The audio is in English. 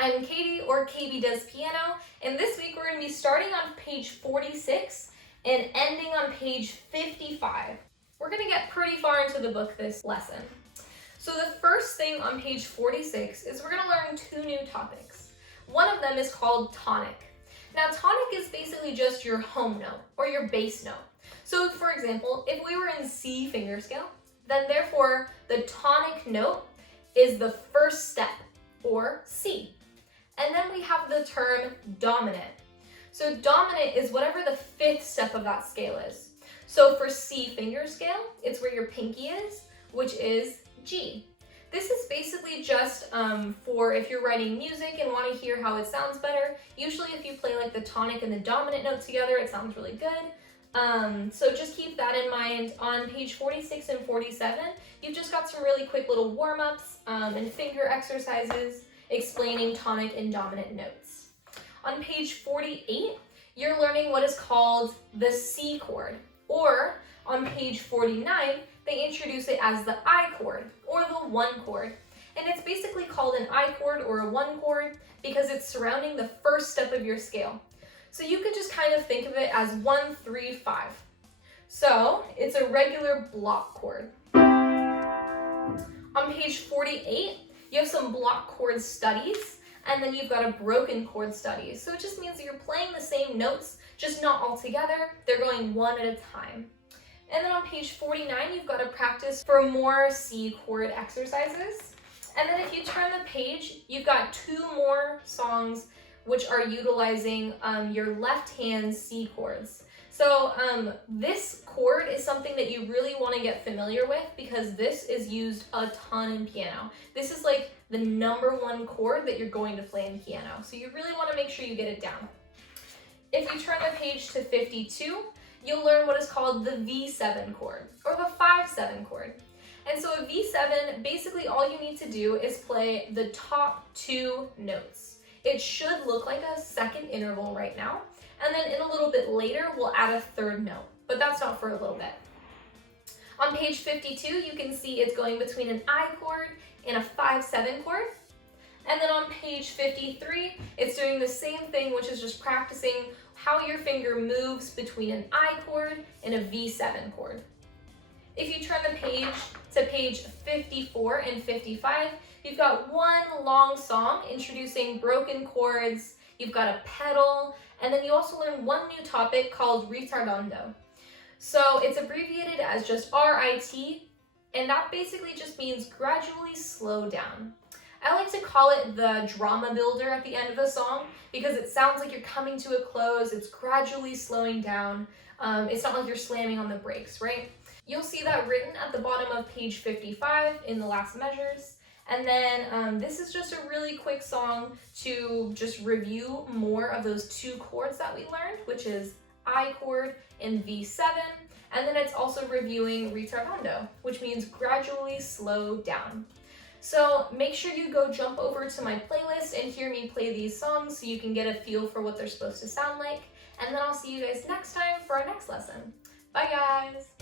I'm Katie, or KB Does Piano, and this week we're going to be starting on page 46 and ending on page 55. We're going to get pretty far into the book this lesson. So the first thing on page 46 is we're going to learn two new topics. One of them is called tonic. Now tonic is basically just your home note, or your bass note. So for example, if we were in C finger scale, then therefore the tonic note is the first step, or C. And then we have the term dominant. So dominant is whatever the fifth step of that scale is. So for C finger scale, it's where your pinky is, which is G. This is basically just for if you're writing music and want to hear how it sounds better. Usually if you play like the tonic and the dominant note together, it sounds really good. So just keep that in mind. On page 46 and 47, you've just got some really quick little warm-ups and finger exercises explaining tonic and dominant notes. On page 48, you're learning what is called the C chord, or on page 49, they introduce it as the I chord, or the one chord. And it's basically called an I chord or a one chord because it's surrounding the first step of your scale. So you could just kind of think of it as 1, 3, 5. So it's a regular block chord. On page 48, you have some block chord studies, and then you've got a broken chord studies. So it just means that you're playing the same notes, just not all together. They're going one at a time. And then on page 49, you've got to practice for more C chord exercises. And then if you turn the page, you've got two more songs which are utilizing your left hand C chords. So this chord is something that you really want to get familiar with because this is used a ton in piano. This is like the #1 chord that you're going to play in piano. So you really want to make sure you get it down. If you turn the page to 52, you'll learn what is called the V7 chord, or the 5/7 chord. And so a V7, basically all you need to do is play the top 2 notes. It should look like a second interval right now, and then in a little bit later, we'll add a third note, but that's not for a little bit. On page 52, you can see it's going between an I chord and a 5/7 chord. And then on page 53, it's doing the same thing, which is just practicing how your finger moves between an I chord and a V7 chord. If you turn the page to page 54 and 55, you've got one long song introducing broken chords, you've got a pedal, and then you also learn one new topic called Ritardando. So it's abbreviated as just RIT, and that basically just means gradually slow down. I like to call it the drama builder at the end of a song because it sounds like you're coming to a close, it's gradually slowing down. It's not like you're slamming on the brakes, right? You'll see that written at the bottom of page 55 in the last measures. And then this is just a really quick song to just review more of those 2 chords that we learned, which is I chord and V7. And then it's also reviewing Ritardando, which means gradually slow down. So make sure you go jump over to my playlist and hear me play these songs so you can get a feel for what they're supposed to sound like. And then I'll see you guys next time for our next lesson. Bye guys!